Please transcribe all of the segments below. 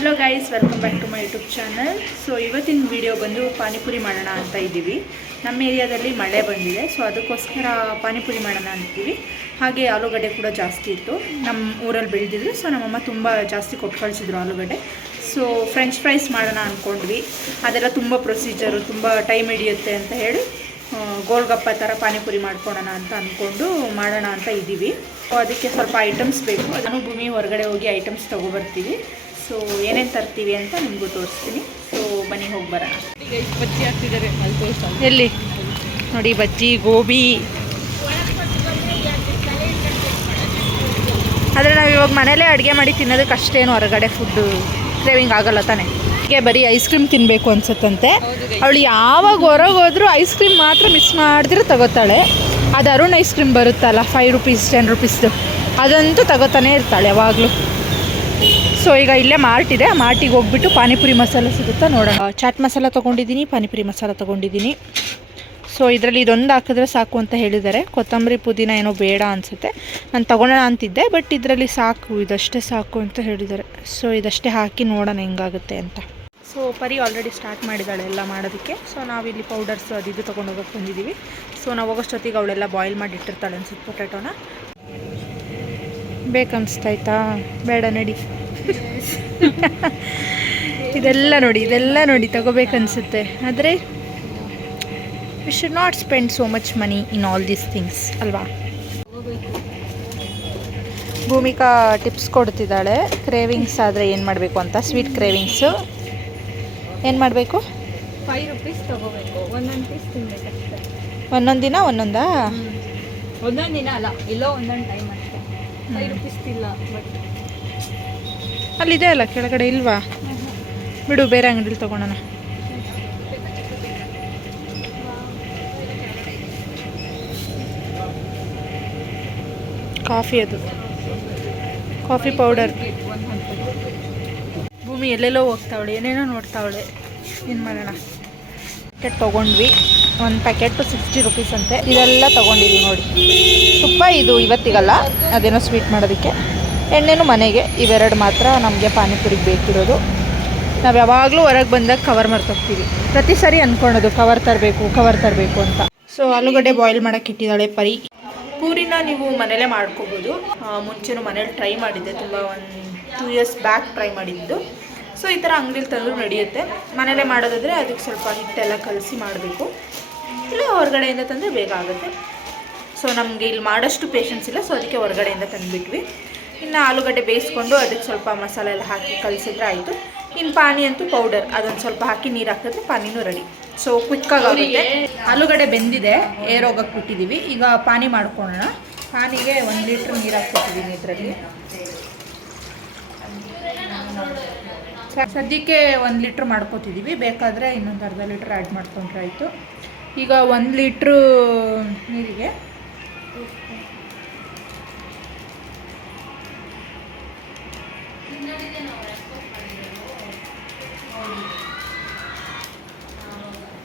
Hello guys, welcome back to my YouTube channel. So ಇವತ್ತಿನ video ಬಂದು ಪಾನಿಪುರಿ ಮಾಡೋಣ ಅಂತ ಇದ್ದೀವಿ. ನಮ್ಮ ಏರಿಯಾದಲ್ಲಿ ಮಳೆ ಬಂದಿದೆ, ಸೊ ಅದಕ್ಕೋಸ್ಕರ ಪಾನಿಪುರಿ ಮಾಡೋಣ ಅಂತೀವಿ. ಹಾಗೆ ಆಲೂಗಡ್ಡೆ ಕೂಡ ಜಾಸ್ತಿ ಇತ್ತು, ನಮ್ಮ ಊರಲ್ಲಿ ಬೆಳೆದಿದ್ರು. ಸೊ ನಮ್ಮಮ್ಮ ತುಂಬ ಜಾಸ್ತಿ ಕೊಟ್ಟು ಕಳಿಸಿದ್ರು ಆಲೂಗಡ್ಡೆ. ಸೊ ಫ್ರೆಂಚ್ ಫ್ರೈಸ್ ಮಾಡೋಣ ಅಂದ್ಕೊಂಡ್ವಿ. ಅದೆಲ್ಲ ತುಂಬ ಪ್ರೊಸೀಜರು, ತುಂಬ ಟೈಮ್ ಹಿಡಿಯುತ್ತೆ ಅಂತ ಹೇಳಿ ಗೋಲ್ಗಪ್ಪ ಥರ ಪಾನಿಪುರಿ ಮಾಡ್ಕೊಳೋಣ ಅಂತ ಅಂದ್ಕೊಂಡು ಮಾಡೋಣ ಅಂತ ಇದ್ದೀವಿ. ಸೊ ಅದಕ್ಕೆ ಸ್ವಲ್ಪ ಐಟಮ್ಸ್ ಬೇಕು. ಅದನ್ನು ಭೂಮಿ ಹೊರಗಡೆ ಹೋಗಿ ಐಟಮ್ಸ್ ತೊಗೊಬರ್ತೀವಿ. ಸೊ ಏನೇನು ತರ್ತೀವಿ ಅಂತ ನಿಮಗೂ ತೋರಿಸ್ತೀನಿ. ಸೊ ಬನ್ನಿ ಹೋಗಿ ಬರೋಣ. ಬಜ್ಜಿ ಹಾಕ್ತಿದ್ದಾರೆ, ಎಲ್ಲಿ ನೋಡಿ, ಬಜ್ಜಿ, ಗೋಬಿ. ಆದರೆ ನಾವು ಇವಾಗ ಮನೇಲೇ ಅಡುಗೆ ಮಾಡಿ ತಿನ್ನೋದಕ್ಕೆ ಅಷ್ಟೇನು ಹೊರಗಡೆ ಫುಡ್ಡು ಕ್ರೇವಿಂಗ್ ಆಗಲ್ಲ ತಾನೆ. ಹೀಗೆ ಬರೀ ಐಸ್ ಕ್ರೀಮ್ ತಿನ್ನಬೇಕು ಅನ್ಸುತ್ತಂತೆ. ಅವಳು ಯಾವಾಗ ಹೊರಗೆ ಹೋದರೂ ಐಸ್ ಕ್ರೀಮ್ ಮಾತ್ರ ಮಿಸ್ ಮಾಡಿದ್ರೆ ತಗೋತಾಳೆ. ಅದು ಅರುಣ್ ಐಸ್ ಕ್ರೀಮ್ ಬರುತ್ತಲ್ಲ, 5 ರೂಪೀಸ್ 10 ರೂಪೀಸ್ದು, ಅದಂತೂ ತಗೋತಾನೆ ಇರ್ತಾಳೆ ಯಾವಾಗಲೂ. ಸೊ ಈಗ ಇಲ್ಲೇ ಮಾರ್ಟ್ ಇದೆ, ಮಾರ್ಟಿಗೆ ಹೋಗ್ಬಿಟ್ಟು ಪಾನಿಪುರಿ ಮಸಾಲ ಸಿಗುತ್ತಾ ನೋಡೋಣ. ಚಾಟ್ ಮಸಾಲ ತೊಗೊಂಡಿದ್ದೀನಿ, ಪಾನಿಪುರಿ ಮಸಾಲ ತೊಗೊಂಡಿದ್ದೀನಿ. ಸೊ ಇದರಲ್ಲಿ ಇದೊಂದು ಹಾಕಿದ್ರೆ ಸಾಕು ಅಂತ ಹೇಳಿದ್ದಾರೆ. ಕೊತ್ತಂಬರಿ ಪುದೀನ ಏನೋ ಬೇಡ ಅನಿಸುತ್ತೆ. ನಾನು ತೊಗೊಳೋಣ ಅಂತಿದ್ದೆ, ಬಟ್ ಇದರಲ್ಲಿ ಸಾಕು, ಇದಷ್ಟೇ ಸಾಕು ಅಂತ ಹೇಳಿದ್ದಾರೆ. ಸೊ ಇದಷ್ಟೇ ಹಾಕಿ ನೋಡೋಣ ಹೆಂಗಾಗುತ್ತೆ ಅಂತ. ಸೊ ಪರಿ ಆಲ್ರೆಡಿ ಸ್ಟಾರ್ಟ್ ಮಾಡಿದ್ದಾಳೆ ಎಲ್ಲ ಮಾಡೋದಕ್ಕೆ. ಸೊ ನಾವಿಲ್ಲಿ ಪೌಡರ್ಸು ಅದು ಇದು ತೊಗೊಂಡೋಗಕ್ಕೆ ಬಂದಿದ್ದೀವಿ. ಸೊ ನಾವು ಹೋಗೋಷ್ಟೊತ್ತಿಗೆ ಅವಳೆಲ್ಲ ಬಾಯ್ಲ್ ಮಾಡಿ ಇಟ್ಟಿರ್ತಾಳೆ ಅನ್ಸುತ್ತೆ ಪೊಟ್ಯಾಟೋನ. ಬೇಕನ್ನಿಸ್ತಾಯ್ತಾ? ಬೇಡ ನಡಿ. ಇದೆಲ್ಲ ನೋಡಿ ತಗೋಬೇಕನ್ಸುತ್ತೆ. ಆದರೆ we should not spend so much money in all these things ಅಲ್ವಾ. ಭೂಮಿಕಾ ಟಿಪ್ಸ್ ಕೊಡ್ತಿದ್ದಾಳೆ, ಕ್ರೇವಿಂಗ್ಸ್ ಆದರೆ ಏನು ಮಾಡಬೇಕು ಅಂತ. ಸ್ವೀಟ್ ಕ್ರೇವಿಂಗ್ಸು ಏನು ಮಾಡಬೇಕು? 5 ರೂಪೀಸ್ ತೊಗೋಬೇಕು, ಒಂದೊಂದು ಪೀಸ್ ತಿನ್ಬೇಕಷ್ಟೇ. ಒಂದೊಂದು ದಿನ ಒಂದೊಂದಾ? ಒಂದೊಂದು ದಿನ ಅಲ್ಲ, ಇಲ್ಲೋ ಒಂದೊಂದು ಟೈಮ್ ಅಷ್ಟೇ. 5 ರೂಪೀಸ್ ಇಲ್ಲ. ಬಟ್ ಅಲ್ಲಿದೆ ಅಲ್ಲ ಕೆಳಗಡೆ, ಇಲ್ವಾ? ಬಿಡು, ಬೇರೆ ಅಂಗಡಿಲಿ ತೊಗೊಳೋಣ. ಕಾಫಿ, ಅದು ಕಾಫಿ ಪೌಡರ್. ಭೂಮಿ ಎಲ್ಲೆಲ್ಲೋ ಹೋಗ್ತಾವಳೆ, ಏನೇನೋ ನೋಡ್ತಾವಳೆ. ಏನು ಮಾಡೋಣ. ಪ್ಯಾಕೆಟ್ ತೊಗೊಂಡ್ವಿ, ಒಂದು ಪ್ಯಾಕೆಟು 60 ರೂಪೀಸ್ ಅಂತೆ. ಇದೆಲ್ಲ ತೊಗೊಂಡಿದ್ದೀವಿ ನೋಡಿ. ತುಪ್ಪ ಇದು ಇವತ್ತಿಗಲ್ಲ, ಅದೇನೋ ಸ್ವೀಟ್ ಮಾಡೋದಕ್ಕೆ. ಎಣ್ಣೆನೂ ಮನೆಗೆ. ಇವೆರಡು ಮಾತ್ರ ನಮಗೆ ಪಾನಿಪುರಿಗೆ ಬೇಕಿರೋದು. ನಾವು ಯಾವಾಗಲೂ ಹೊರಗೆ ಬಂದಾಗ ಕವರ್ ಮರ್ತೋಗ್ತೀವಿ. ಪ್ರತಿ ಸರಿ ಅಂದ್ಕೊಳೋದು ಕವರ್ ತರಬೇಕು ಅಂತ. ಸೊ ಆಲೂಗಡ್ಡೆ ಬಾಯ್ಲ್ ಮಾಡೋಕ್ಕೆ ಇಟ್ಟಿದ್ದಾಳೆ ಪರಿ. ಪೂರಿನ ನೀವು ಮನೇಲೇ ಮಾಡ್ಕೋಬೋದು. ಮುಂಚೆನೂ ಮನೇಲಿ ಟ್ರೈ ಮಾಡಿದ್ದೆ, ತುಂಬ ಒಂದು 2 ಇಯರ್ಸ್ ಬ್ಯಾಕ್ ಟ್ರೈ ಮಾಡಿದ್ದು. ಸೊ ಈ ಥರ ಅಂಗಡಿಲಿ ತಂದರೂ ನಡೆಯುತ್ತೆ. ಮನೇಲೇ ಮಾಡೋದಾದರೆ ಅದಕ್ಕೆ ಸ್ವಲ್ಪ ಹಿಟ್ಟೆಲ್ಲ ಕಲಸಿ ಮಾಡಬೇಕು. ಇಲ್ಲ ಹೊರಗಡೆಯಿಂದ ತಂದರೆ ಬೇಗ ಆಗುತ್ತೆ. ಸೊ ನಮಗೆ ಇಲ್ಲಿ ಮಾಡೋಷ್ಟು ಪೇಷನ್ಸ್ ಇಲ್ಲ, ಸೊ ಅದಕ್ಕೆ ಹೊರಗಡೆಯಿಂದ ತಂದುಬಿಟ್ವಿ. ಇನ್ನು ಆಲೂಗಡ್ಡೆ ಬೇಯಿಸ್ಕೊಂಡು ಅದಕ್ಕೆ ಸ್ವಲ್ಪ ಮಸಾಲೆ ಎಲ್ಲ ಹಾಕಿ ಕಲಿಸಿದ್ರೆ ಆಯಿತು. ಇನ್ನು ಪಾನಿ ಅಂತೂ ಪೌಡರ್, ಅದೊಂದು ಸ್ವಲ್ಪ ಹಾಕಿ ನೀರು ಹಾಕಿದ್ರೆ ಪಾನಿನೂ ರೆಡಿ. ಸೊ ಕ್ವಿಕ್ಕಾಗುತ್ತೆ. ಆಲೂಗಡ್ಡೆ ಬೆಂದಿದೆ, ಏರೋಗಕ್ಕೆ ಬಿಟ್ಟಿದ್ದೀವಿ. ಈಗ ಪಾನಿ ಮಾಡ್ಕೊಳ್ಳೋಣ. ಪಾನಿಗೆ 1 ಲೀಟ್ರ್ ನೀರು ಹಾಕ್ಕೊತಿದ್ದೀನಿ ಇದರಲ್ಲಿ. ಸದ್ಯಕ್ಕೆ 1 ಲೀಟ್ರ್ ಮಾಡ್ಕೊತಿದ್ದೀವಿ. ಬೇಕಾದರೆ ಇನ್ನೊಂದು ಅರ್ಧ ಲೀಟ್ರ್ ಆ್ಯಡ್ ಮಾಡ್ಕೊಂಡ್ರೆ ಆಯಿತು. ಈಗ 1 ಲೀಟ್ರು ನೀರಿಗೆ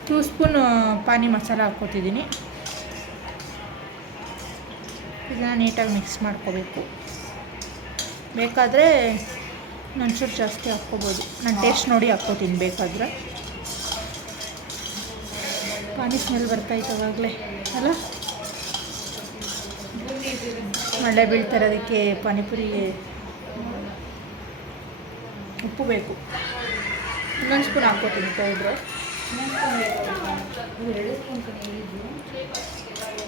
2 ಸ್ಪೂನ್ ಪಾನಿ ಮಸಾಲ ಹಾಕ್ಕೊತಿದ್ದೀನಿ. ಇದನ್ನು ನೀಟಾಗಿ ಮಿಕ್ಸ್ ಮಾಡ್ಕೋಬೇಕು. ಬೇಕಾದರೆ ಒಂಚೂರು ಜಾಸ್ತಿ ಹಾಕ್ಕೋಬೋದು, ನಾನು ಟೇಸ್ಟ್ ನೋಡಿ ಹಾಕ್ಕೋತೀನಿ ಬೇಕಾದರೆ. ಪಾನಿ ಸ್ಮೆಲ್ ಬರ್ತಾಯಿತ್ತವಾಗಲೇ ಅಲ್ಲ. ಮಳೆ ಬೀಳ್ತಿರೋದಕ್ಕೆ ಪಾನಿಪುರಿಗೆ ಉಪ್ಪು ಬೇಕು. ಇನ್ನೊಂದು ಸ್ಪೂನ್ ಹಾಕ್ಕೋತೀನಿ ಪೌಡ್ರು.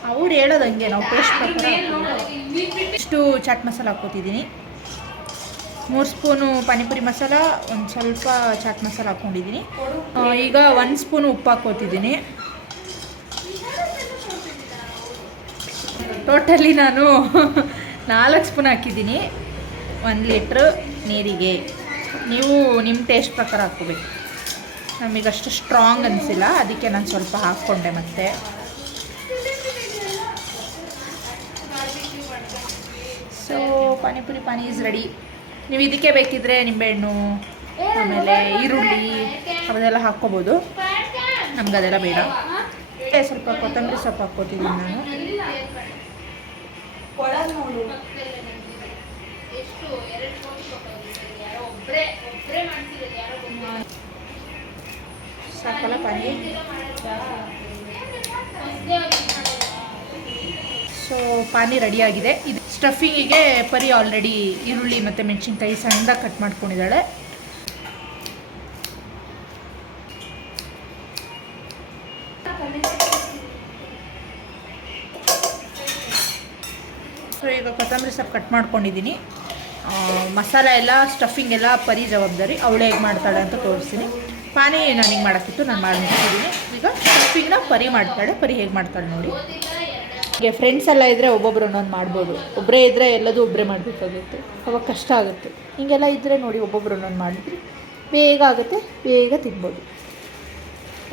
ಅವ್ರು ಹೇಳೋದು ಹಂಗೆ, ನಾವು ಟೇಸ್ಟ್ ಪ್ರಕಾರ. ಇಷ್ಟು ಚಾಟ್ ಮಸಾಲ ಹಾಕ್ಕೋತಿದ್ದೀನಿ. 3 ಸ್ಪೂನು ಪಾನಿಪುರಿ ಮಸಾಲ, ಒಂದು ಸ್ವಲ್ಪ ಚಾಟ್ ಮಸಾಲ ಹಾಕ್ಕೊಂಡಿದ್ದೀನಿ. ಈಗ 1 ಸ್ಪೂನು ಉಪ್ಪು ಹಾಕ್ಕೋತಿದ್ದೀನಿ. ಟೋಟಲಿ ನಾನು 4 ಸ್ಪೂನ್ ಹಾಕಿದ್ದೀನಿ 1 ಲೀಟ್ರ್ ನೀರಿಗೆ. ನೀವು ನಿಮ್ಮ ಟೇಸ್ಟ್ ಪ್ರಕಾರ ಹಾಕ್ಕೋಬೇಕು. ನಮಗಷ್ಟು ಸ್ಟ್ರಾಂಗ್ ಅನಿಸಿಲ್ಲ, ಅದಕ್ಕೆ ನಾನು ಸ್ವಲ್ಪ ಹಾಕ್ಕೊಂಡೆ ಮತ್ತೆ. So panipuri pani is ready. ನೀವು ಇದಕ್ಕೆ ಬೇಕಿದ್ದರೆ ನಿಂಬೆಹಣ್ಣು, ಆಮೇಲೆ ಈರುಳ್ಳಿ ಅದೆಲ್ಲ ಹಾಕ್ಕೋಬೋದು. ನಮ್ಗೆ ಅದೆಲ್ಲ ಬೇಡ. ಸ್ವಲ್ಪ ಕೊತ್ತಂಬರಿ ಸೊಪ್ಪು ಹಾಕ್ಕೋತಿದ್ದೀನಿ ನಾನು. ಎಷ್ಟು 2 ಫೋಟೋ ಯಾರೋ ಒಬ್ಬರೇ ಸಾಕಲ್ಲ ಪಾನಿ. ಸೊ ಪಾನಿ ರೆಡಿಯಾಗಿದೆ. ಇದು ಸ್ಟಫಿಂಗಿಗೆ ಪರಿ ಆಲ್ರೆಡಿ ಈರುಳ್ಳಿ ಮತ್ತು ಮೆಣಸಿನ್ಕಾಯಿ ಸಣ್ಣದಾಗಿ ಕಟ್ ಮಾಡ್ಕೊಂಡಿದ್ದಾಳೆ. ಸೊ ಈಗ ಕೊತ್ತಂಬರಿ ಸೊಪ್ಪು ಕಟ್ ಮಾಡ್ಕೊಂಡಿದ್ದೀನಿ. ಮಸಾಲೆ ಎಲ್ಲ ಸ್ಟಫಿಂಗ್ ಎಲ್ಲ ಪರಿ ಜವಾಬ್ದಾರಿ, ಅವಳು ಹೇಗೆ ಮಾಡ್ತಾಳೆ ಅಂತ ತೋರಿಸ್ತೀನಿ. ಪಾನಿ ನನಗೆ ಮಾಡೋಕ್ಕಿತ್ತು, ನಾನು ಮಾಡಿದ್ದೀನಿ. ಈಗ ಸ್ಟಫಿಂಗ್ನ ಪರಿ ಮಾಡ್ತಾಳೆ, ಪರಿ ಹೇಗೆ ಮಾಡ್ತಾಳೆ ನೋಡಿ. ಹೀಗೆ ಫ್ರೆಂಡ್ಸ್ ಎಲ್ಲ ಇದ್ದರೆ ಒಬ್ಬೊಬ್ರು ಒಂದೊಂದು ಮಾಡ್ಬೋದು. ಒಬ್ಬರೇ ಇದ್ದರೆ ಎಲ್ಲದೂ ಒಬ್ಬರೇ ಮಾಡಬೇಕಾಗುತ್ತೆ, ಅವಾಗ ಕಷ್ಟ ಆಗುತ್ತೆ. ಹೀಗೆಲ್ಲ ಇದ್ದರೆ ನೋಡಿ ಒಬ್ಬೊಬ್ರು ಒಂದೊಂದು ಮಾಡಿದ್ರಿ ಬೇಗ ಆಗುತ್ತೆ, ಬೇಗ ತಿನ್ಬೋದು.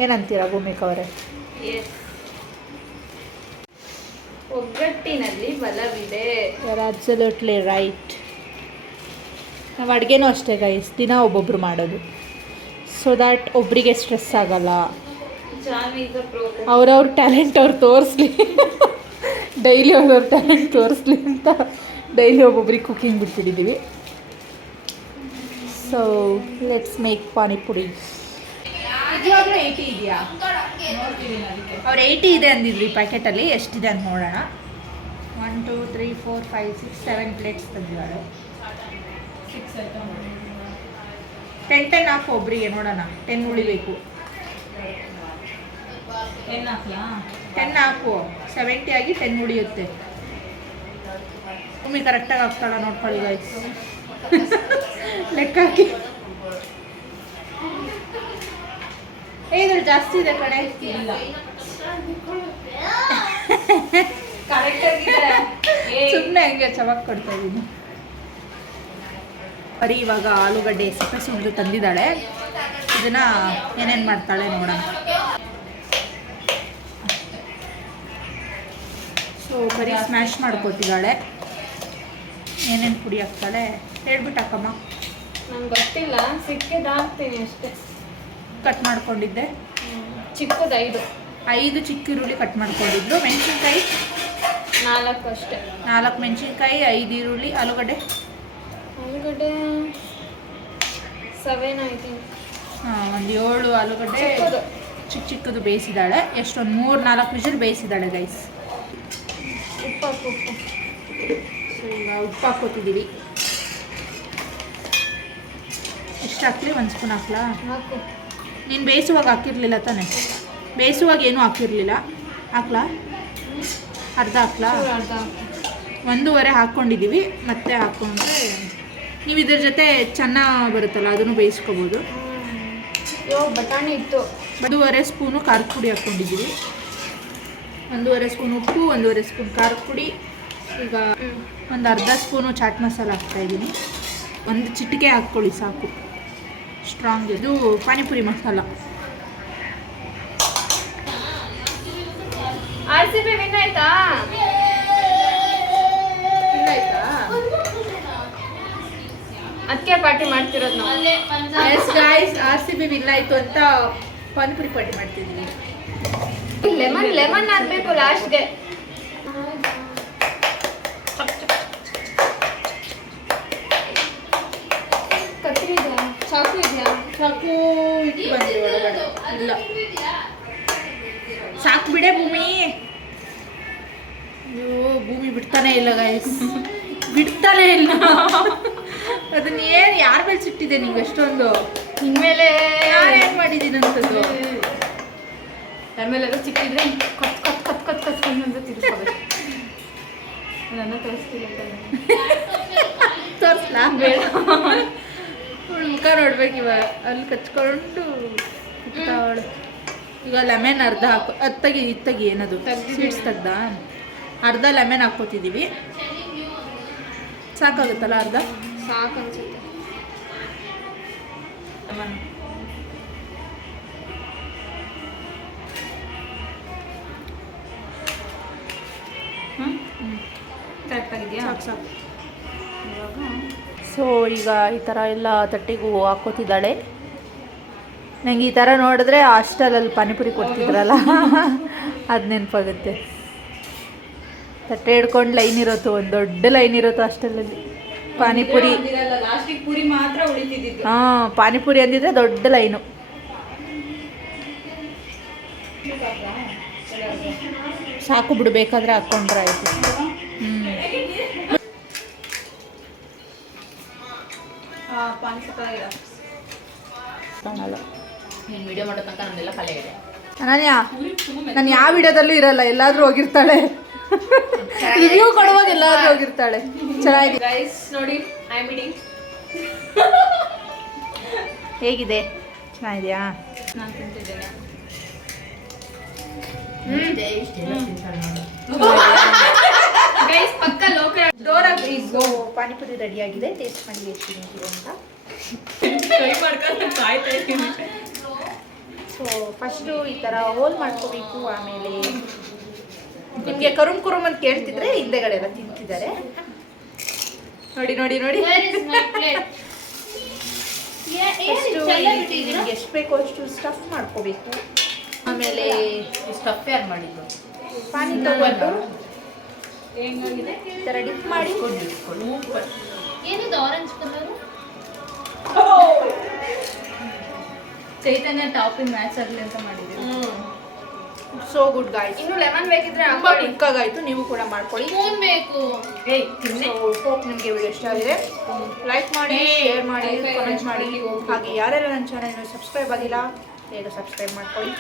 ಏನಂತೀರಾ ಭೂಮಿಕಾ ಅವರೇ? ಒಗ್ಗಟ್ಟಿನಲ್ಲಿ ಬಲವಿದೆ. You are absolutely right. ನಾವು ಅಡುಗೆನೂ ಅಷ್ಟೇ ಗೈಸ್, ದಿನ ಒಬ್ಬೊಬ್ರು ಮಾಡೋದು, ಸೊ ದ್ಯಾಟ್ ಒಬ್ಬರಿಗೆ ಸ್ಟ್ರೆಸ್ ಆಗಲ್ಲ. ಅವ್ರವ್ರ ಟ್ಯಾಲೆಂಟ್ ಅವ್ರು ತೋರಿಸ್ಲಿ, ಡೈಲಿ ಅವ್ರವ್ರ ಟ್ಯಾಲೆಂಟ್ ತೋರಿಸ್ಲಿ ಅಂತ ಡೈಲಿ ಒಬ್ಬೊಬ್ರಿಗೆ ಕುಕ್ಕಿಂಗ್ ಬಿಟ್ಬಿಟ್ಟಿದ್ದೀವಿ. So let's make panipuri. ಇವಾಗಲೂ 80 ಇದೆಯಾ? ಅವ್ರು 80 ಇದೆ ಅಂದಿದ್ರು ಈ ಪ್ಯಾಕೆಟಲ್ಲಿ. ಎಷ್ಟಿದೆ ಅಂತ ನೋಡೋಣ. 1 2 3 4 5 6 7 ಪ್ಲೇಟ್ಸ್ ತಂದಿದ್ದಾರೆ. 10 ಹಾಕು ಒಬ್ಬರಿಗೆ, ನೋಡೋಣ 10 ಉಳಿಬೇಕು. 10 ಹಾಕು, 70 ಆಗಿ 10 ಉಳಿಯುತ್ತೆ. ಭೂಮಿ ಕರೆಕ್ಟಾಗಿ ಹಾಕ್ತಾಳ ನೋಡ್ಕೊಳ್ಳಿ ಗೈಸ್, ಲೆಕ್ಕ ಹಾಕಿ. ಇದ್ರಲ್ಲಿ ಜಾಸ್ತಿ ಇದೆ ಕಡೆ. ಇಲ್ಲ ಸುಮ್ಮನೆ ಹಂಗೆ ಚವಾಕ್ ಕೊಡ್ತಾ ಇದ್ದೀನಿ. ಬರೀ ಇವಾಗ ಆಲೂಗಡ್ಡೆ ಸಿಪ್ಪೆ ಸುಲಿದು ತಂದಿದ್ದಾಳೆ. ಇದನ್ನ ಏನೇನು ಮಾಡ್ತಾಳೆ ನೋಡೋಣ. ಸೊ ಬರೀ ಸ್ಮ್ಯಾಶ್ ಮಾಡ್ಕೊತಿದ್ದಾಳೆ. ಏನೇನು ಪುಡಿ ಹಾಕ್ತಾಳೆ ಹೇಳ್ಬಿಟ್ಟು ಹಾಕಮ್ಮ. ನಂಗೆ ಗೊತ್ತಿಲ್ಲ, ಸಿಕ್ಕಿದಾಗ್ತೀನಿ ಅಷ್ಟೇ. ಕಟ್ ಮಾಡ್ಕೊಂಡಿದ್ದೆ ಚಿಕ್ಕದು 5 ಚಿಕ್ಕ ಈರುಳ್ಳಿ ಕಟ್ ಮಾಡ್ಕೊಂಡಿದ್ದು. ಮೆಣಸಿನ್ಕಾಯಿ 4 ಅಷ್ಟೇ. 4 ಮೆಣಸಿನ್ಕಾಯಿ, 5 ಈರುಳ್ಳಿ. ಆಲೂಗಡ್ಡೆ 7 ಐ ಥಿಂಕ್. ಒಂದು 7 ಆಲೂಗಡ್ಡೆ ಚಿಕ್ಕದು ಬೇಯಿಸಿದ್ದಾಳೆ. ಎಷ್ಟೊಂದು 3-4 ವಿಷಲ್ ಬೇಯಿಸಿದ್ದಾಳೆ ಗೈಸ್. ಉಪ್ಪು ಸೊ ಈಗ ಉಪ್ಪು ಹಾಕೋತಿದ್ದೀವಿ. ಎಷ್ಟು ಹಾಕ್ಲಿ? 1 ಸ್ಪೂನ್ ಹಾಕ್ಲಾ? ಹಾಕು. ನೀನು ಬೇಯಿಸುವಾಗ ಹಾಕಿರಲಿಲ್ಲ ತಾನೆ? ಬೇಯಿಸುವಾಗ ಏನೂ ಹಾಕಿರಲಿಲ್ಲ. ಹಾಕ್ಲಾ? ಅರ್ಧ ಹಾಕ್ಲಾ? 1.5 ಹಾಕ್ಕೊಂಡಿದ್ದೀವಿ. ಮತ್ತೆ ಹಾಕ್ಕೊಂಡ್ರೆ ನೀವು ಇದ್ರ ಜೊತೆ ಚೆನ್ನ ಬರುತ್ತಲ್ಲ ಅದನ್ನು ಬೇಯಿಸ್ಕೋಬೋದು. ಬಟಾಣಿ ಇತ್ತು. 1.5 ಸ್ಪೂನು ಖಾರದ ಪುಡಿ ಹಾಕ್ಕೊಂಡಿದ್ದೀವಿ. 1.5 ಸ್ಪೂನ್ ಉಪ್ಪು, 1.5 ಸ್ಪೂನ್ ಖಾರದ ಪುಡಿ. ಈಗ ಒಂದು ಅರ್ಧ ಸ್ಪೂನು ಚಾಟ್ ಮಸಾಲ ಹಾಕ್ತಾಯಿದ್ದೀನಿ. 1 ಚಿಟಿಕೆ ಹಾಕ್ಕೊಳ್ಳಿ ಸಾಕು, ಸ್ಟ್ರಾಂಗ್. ಇದು ಪಾನಿಪುರಿ ಮಸಾಲ. RCB ವಿನ್ ಆಯ್ತಾ? ಅದಕ್ಕೆ ಪಾರ್ಟಿ ಮಾಡ್ತಿರೋದು ನಾವು. ಎಸ್ ಗೈಸ್, RCB ವಿನ್ ಆಯಿತು ಅಂತ ಪಾನಿಪುರಿ ಪಾರ್ಟಿ ಮಾಡ್ತಿದ್ದೀವಿ. ಲೆಮನ್ ಹಾಕ್ಬೇಕು ಲಾಸ್ಟ್ಗೆ. ಕತ್ರಿ ಇದೆಯಾ? ಚಾಕು ಇದೆಯಾ? ಸಾಕು ಇದು ಬಂದಿದೆ ಒಳಗಡೆ. ಇಲ್ಲ ಸಾಕು ಬಿಡೆ ಭೂಮಿ. ಅಯ್ಯೋ ಭೂಮಿ ಬಿಡ್ತಾನೆ ಇಲ್ಲ ಗೈಸ್, ಬಿಡ್ತಾನೆ ಇಲ್ಲ. ಅದನ್ನ ಏನು ಯಾರ ಮೇಲೆ ಸಿಟ್ಟಿದೆ ನಿಂಗೆ ಅಷ್ಟೊಂದು? ಇನ್ಮೇಲೆ ನಾನೇನು ಮಾಡಿದ್ದೀನಿ ಅಂತದ್ದು? ಆಮೇಲೆ ಸಿಕ್ಕಿದ್ರೆ ಕತ್ ಕತ್ ಕತ್ ಕತ್ ಕತ್ಕೊಂಡು ತಿರ್ಸ್ಕೋಬೇಕು. ನನ್ನ ತೋರಿಸ್ತಿಲ್ಲ ತೋರಿಸ್ಲಾ? ಬೇಡ, ಮುಖ ನೋಡ್ಬೇಕು ಇವಾಗ. ಅಲ್ಲಿ ಕಚ್ಕೊಂಡು ಅವಳು. ಈಗ ಲೆಮನ್ ಅರ್ಧ ಹಾಕೋ. ಅದು ತೆಗಿ ಏನದು ಸ್ವೀಟ್ಸ್ ತೆಗ್ದ. ಅರ್ಧ ಲೆಮನ್ ಹಾಕ್ಕೋತಿದ್ದೀವಿ. ಸಾಕಾಗುತ್ತಲ್ಲ ಅರ್ಧ? ಸಾಕು ಅನ್ಸುತ್ತೆ. ಕರೆಕ್ಟಾಗಿದೆಯಾ? ಸಾಕು. ಸೊ ಈಗ ಈ ಥರ ಎಲ್ಲ ತಟ್ಟೆಗೂ ಹಾಕೋತಿದ್ದಾಳೆ. ನಂಗೆ ಈ ಥರ ನೋಡಿದ್ರೆ ಹಾಸ್ಟೆಲಲ್ಲಿ ಪಾನಿಪುರಿ ಕೊಡ್ತಿದ್ರಲ್ಲ ಅದು ನೆನಪಾಗುತ್ತೆ. ತಟ್ಟೆ ಹಿಡ್ಕೊಂಡು ಲೈನ್ ಇರೋದು, ಒಂದು ದೊಡ್ಡ ಲೈನ್ ಇರೋದು ಹಾಸ್ಟೆಲಲ್ಲಿ ಪಾನಿಪುರಿ. ಲಾಸ್ಟಿಗೆ ಪುರಿ ಮಾತ್ರ ಉಳಿತಿದ್ದು. ಹಾಂ, ಪಾನಿಪುರಿ ಅಂದಿದ್ರೆ ದೊಡ್ಡ ಲೈನು. ಸಾಕು ಬಿಡು, ಬೇಕಾದ್ರೆ ಹಾಕ್ಕೊಂಡ್ರೆ ಆಯಿತು. ಕಾಣಲ್ಲ. ನೀನು ವಿಡಿಯೋ ಮಾಡೋ ತನಕ ನನ್ನೆಲ್ಲ ಕಲೆ ಇದೆ. ಅನನ್ಯ, ನಾನು ಯಾವ ವಿಡಿಯೋದಲ್ಲೂ ಇರಲ್ಲ, ಎಲ್ಲಾದ್ರೂ ಹೋಗಿರ್ತಾಳೆ. ರಿವ್ಯೂ ಕೊಡುವಾಗ ಎಲ್ಲಾದ್ರೂ ಹೋಗಿರ್ತಾಳೆ. ಚೆನ್ನಾಗಿದೆ ಗೈಸ್, ನೋಡಿ ಐ ಆಮ್ ಈಟಿಂಗ್. ಹೇಗಿದೆ? ಚೆನ್ನಾಗಿದೆಯಾ? ನಾನು ತಿಂತಿದ್ದೇನೆ. ಗೈಸ್ ಪಕ್ಕ ಲೋಕಲ್ ಜೋರಾಗಿ ಈಗ ಪಾನಿಪುರಿ ರೆಡಿ ಆಗಿದೆ. ಟೇಸ್ಟ್ ಮಾಡಿ ಎಷ್ಟು ಅಂತ. ಕೈ ಮಾಡ್ಕೊಂಡು ಕಾಯ್ತಾ ಇದ್ದೀನಿ. ಸೊ ಫಸ್ಟು ಈ ಥರ ಹೋಲ್ ಮಾಡ್ಕೋಬೇಕು. ಆಮೇಲೆ ನಿಮಗೆ ಕರುಮ್ ಕುರುಮ್ ಅಂತ ಕೇಳ್ತಿದ್ರೆ ಹಿಂದೆಗಡೆ ಎಲ್ಲ ತಿಂತಿದ್ದಾರೆ. ನೋಡಿ ನೋಡಿ ನೋಡಿ. ನಿಮ್ಗೆ ಎಷ್ಟು ಬೇಕೋ ಅಷ್ಟು ಸ್ಟಫ್ ಮಾಡ್ಕೋಬೇಕು. ಆಮೇಲೆ ಸ್ಟಫ್ ಯಾರು ಮಾಡಿದ್ದು? ಪಾನಿ ತಗೊಂಡು ಹೆಂಗಾಗಿದೆ ಈ ಥರ ಡಿಪ್ ಮಾಡಿ. ಏನಿದೆ ಆರೆಂಜ್ ಕಲರ್? ಚೈತನ್ಯ ಟಾಪಿಂಗ್ ಮ್ಯಾಚ್ ಆಗಲಿ ಅಂತ ಮಾಡಿದ್ದೀವಿ. So good guys. ಇನ್ನು ಲೆಮನ್ ಬೇಕಿದ್ರೆ ತುಂಬ ಕ್ವಿಕ್ಕಾಗಾಯಿತು. ನೀವು ಕೂಡ ಮಾಡ್ಕೊಳ್ಳಿ. ಸ್ಪೂನ್ ಬೇಕು. ಹೋಪ್ ನಿಮಗೆ ವಿಡಿಯೋ ಇಷ್ಟ ಆಗಿದೆ. ಲೈಕ್ ಮಾಡಿ, ಶೇರ್ ಮಾಡಿ, ಕಮೆಂಟ್ ಮಾಡಿ. ಹಾಗೆ ಯಾರೆಲ್ಲ ನನ್ನ ಚಾನಲ್ನ ಸಬ್ಸ್ಕ್ರೈಬ್ ಆಗಿಲ್ಲ, ಬೇಗ ಸಬ್ಸ್ಕ್ರೈಬ್ ಮಾಡ್ಕೊಳ್ಳಿ.